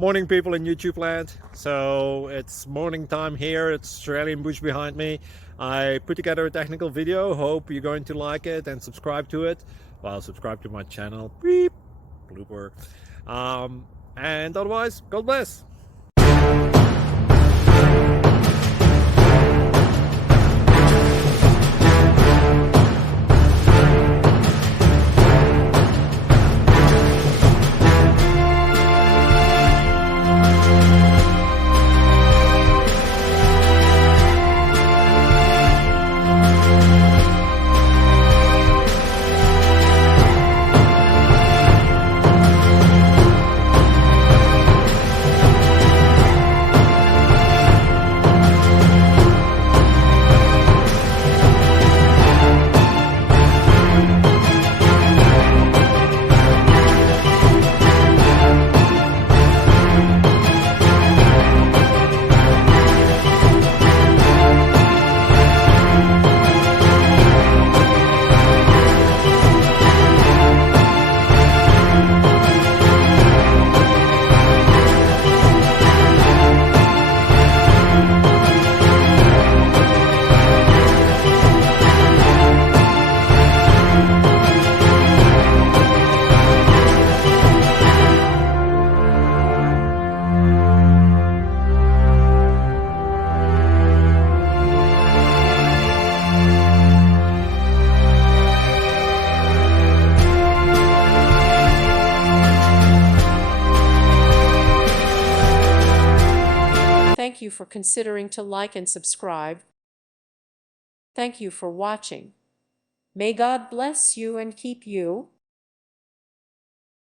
Morning, people in YouTube land. So it's morning time here. It's Australian bush behind me. I put together a technical video. Hope you're going to like it and subscribe to it. Well, subscribe to my channel. Beep. Blooper. And otherwise, God bless. Thank you for considering to like and subscribe. Thank you for watching. May God bless you and keep you.